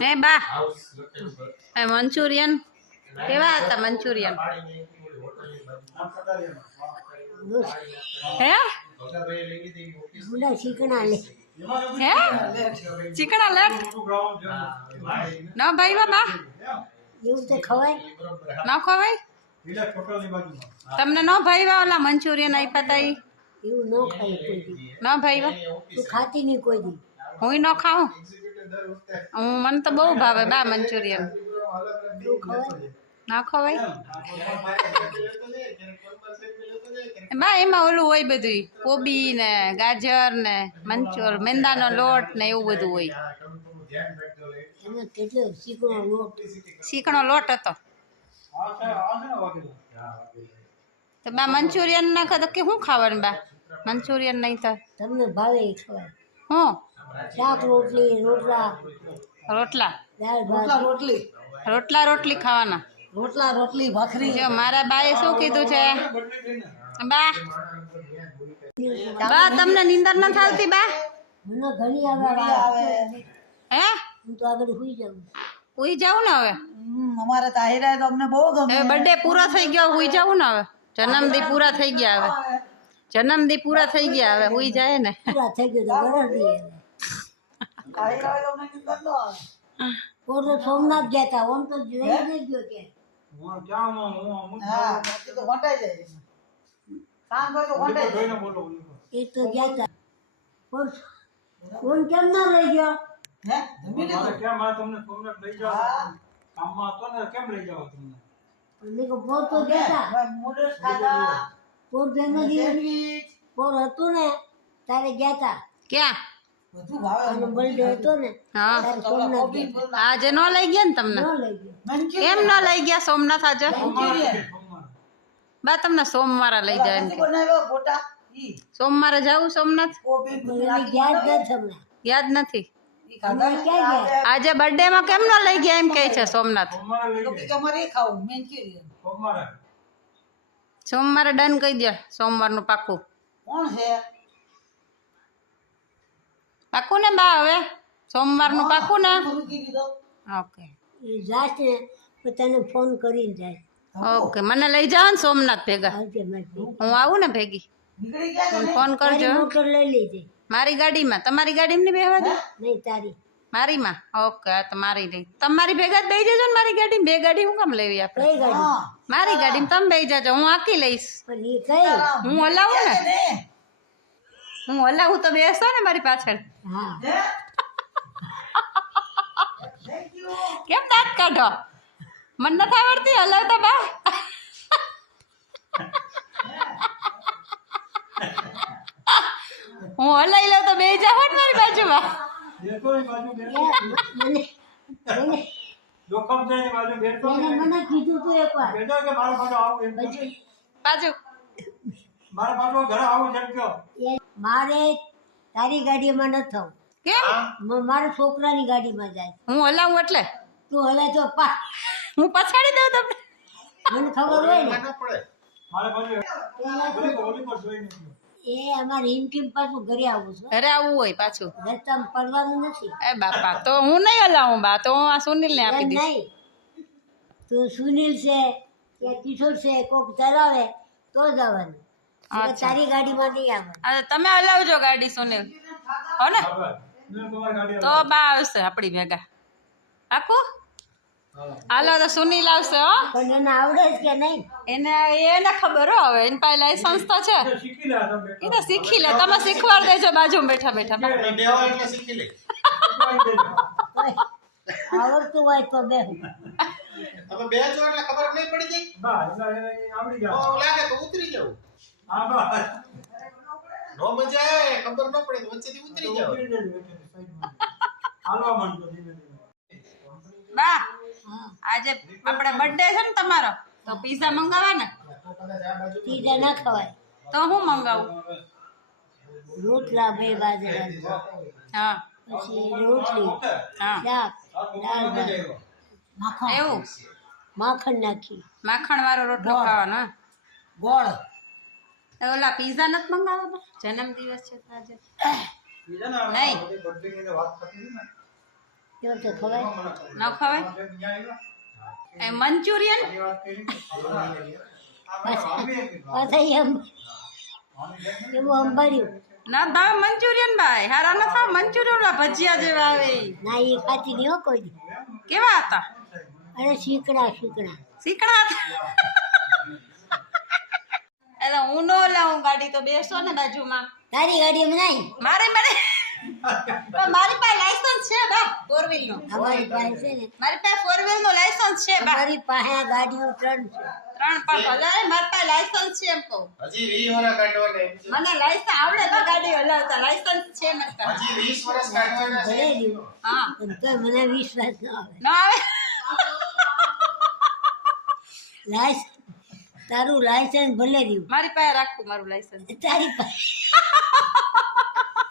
હે બા મંચુરિયન કેવા હતા મંચુરિયન હે હે ચીકણા લેટ ન ભાઈ બા એવું તો ખવાય ન ખવાય તમને ન ભાઈવા ઓલા મંચુરિયન આપ્યા તા ઈ એવું ન ખાય કોઈ દી ન ભાઈવા તું ખાતી નહીં કોઈ દી હું ન ખાઉં હું મને તો બહુ ભાવે બા મંચુરિયન તું ખવાય ના ખવાય બા એમાં ઓલું હોય બધું કોબી ને ગાજર ને મેંદાનો લોટ ને એવું બધું હોય એમાં કેટલો ચીકણો લોટ શીખણો લોટ હતો તો બા મંચુરિયન નાખો તો કે શું ખાવાનું બા મંચુરિયન નહીં તો તમને ભાવે એ ખવાય હું શાક રોટલી રોટલા રોટલા દાળ ભાત રોટલી રોટલા રોટલી ખાવાના રોટલા રોટલી ભાખરી જો મારા બાએ શું કીધું છે બા બા તમને નીંદર ન આવતી બા મને ઘણી આવે હે હું તો આગળ સુઈ જાઉં ઉઈ જાઉં ને હવે અમારે તાહિરા તો અમને બહુ ગમે હવે બર્થડે પૂરો થઈ ગયો ઉઈ જાઉં ને હવે જન્મદી પૂરા થઈ ગયા હવે જન્મદી પૂરા થઈ ગયા હવે ઉઈ જાય ને પૂરા થઈ ગયું તો વરસ દઈએ ઓર તો સોમનાથ ગયા હતા ઓમ તો જોઈ નહીં ગયો કે એ તો ગયા હતા ફોન કેમ ના લઈ ગયો પોર તો ગયા પોર પોર હતું ને તારે ગયા હતા ક્યાં બર્થડે હતો ને હા તારે સોમનાથ ગયા આજે ન લઈ ગયા ને તમને ન લઈ ગયો કેમ ન લઈ ગયા સોમનાથ આજે બા તમને સોમવારે લઈ જાય એમ કે સોમવારે જાવું સોમનાથ યાદ નથી હમણાં યાદ નથી હમણાં ક્યાં ગયા આજે બર્થડે માં કેમ ન લઈ ગયા એમ કહે છે સોમનાથ સોમવારે ડન કહી દે સોમવારનું પાક્કું પાક્કું ને બા હવે સોમવારનું પાક્કું ને ઓકે એ જાશે તો તને ફોન કરીને જાય ઓકે મને લઈ જાઓ ને સોમનાથ ભેગા આવજે મારી હું આવું ને ભેગી મને ફોન કરજો મોટર લઈ લેજે મારી ગાડીમાં તમારી ગાડીમાં નહીં બેહવા દે નહીં તારી મારીમાં ઓકે તો મારી લઈ તમારી ભેગા જ બેસી જજો ને મારી ગાડી બે ગાડી હું કામ લેવી આપણે કઈ ગાડી મારી ગાડીમાં તમે બેસી જાજો હું આખી લઈશ પણ એ કઈ હું હલાવું ને હું હલાવું તો બેસો ને મારી પાછળ હા કેમ દાંત કાઢો મને નથી આવડતી હલાવતા બા હું હલાઈ લઉં તો બે જાવ ને મારી બાજુમાં મને કીધું તું એકવાર બાજુ મારે તારી ગાડીમાં ન થવું કેમ મારા છોકરાની ગાડીમાં જાય હું હલાવું એટલે તું હલે તો પા હું પછાડી દઉં તમને મને ખબર હોય ને એ અમારે હિમકીમ પાછું ઘરે આવું છું ઘરે આવવું હોય પાછું રસ્તામાં પડવાનું નથી એ બાપા તો હું નહીં હલાવું બા તો હું આ સુનિલ ને આપી એમ દઈશ નહીં તું સુનિલ છે કે કિશોર છે કોક ચલાવે તો જવાનું તારી ગાડીમાં નહીં આવવાનું અરે તમે હલાવજો ગાડી સુનિલ હો ને તો બા આવશે આપણી ભેગા આખું હાલો તો સુનિલ આવશે હો પણ એને આવડે જ કે નહીં એને ખબર હો હવે એની પાસે લાયસન્સ તો છે એ તો શીખી લે તમે શીખવાડ દેજો બાજુમાં બેઠા બેઠા આવડતું હોય તો બે તમે બે છો એટલે ખબર નહીં પડી જાય લાગે તો ઉતરી જાવ નો મજા આવે ખબર ન પડે તો વચ્ચેથી ઉતરી જાવ બા આજે આપણે બર્થડે છે ને તમારો તો પીઝા મંગાવા ને પીઝા ના ખવાય તો હું મંગાવું રોટલા બે બાજરા હા પછી રોટલી હા શાક દાળ ભાત માખણ એવું માખણ નાખી માખણ વાળો રોટલો ખાવાનો ગોળ ઓલા પીઝા નથી મંગાવવા જન્મ દિવસ છે તો આજે નહીં કેવું તો ખવાય ન ખવાય એ મંચુરિયન પાછા એવું અંબાડ્યું ના ભાવ મંચુરિયન ભાઈ હારા ન થાવ મંચુરિયન ભજીયા જેવા આવે ઈ. ના એ ખાતી નહીં હો કોઈ દી. કેવા હતા અરે શીકડા શીકડા હતા એટલે હું નો લાવું ગાડી તો બેસો ને બાજુમાં તારી ગાડીમાં નહીં મારી પાસે લાયસન્સ છે બા ફોર વ્હીલ નો અમારી પાસે છે ને મારી પાસે ફોર વ્હીલ નો લાયસન્સ છે બા અમારી પાસે ગાડીઓ 3 છે 3 પણ ભલે મારી પાસે લાયસન્સ છે એમ કહું હજી 20 વર્ષ કાઢવાના એમ છે. મને લાયસન્સ આવડે તો ગાડી હલાવતા લાયસન્સ છે મારી પાસે હજી 20 વર્ષ કાઢવાના છે. ભલે રહ્યું હા પણ તોય મને વિશ્વાસ ન આવે ન આવે લાયસન્સ તારું લાયસન્સ ભલે રહ્યું મારી પાસે રાખું મારું લાયસન્સ તારી પાસે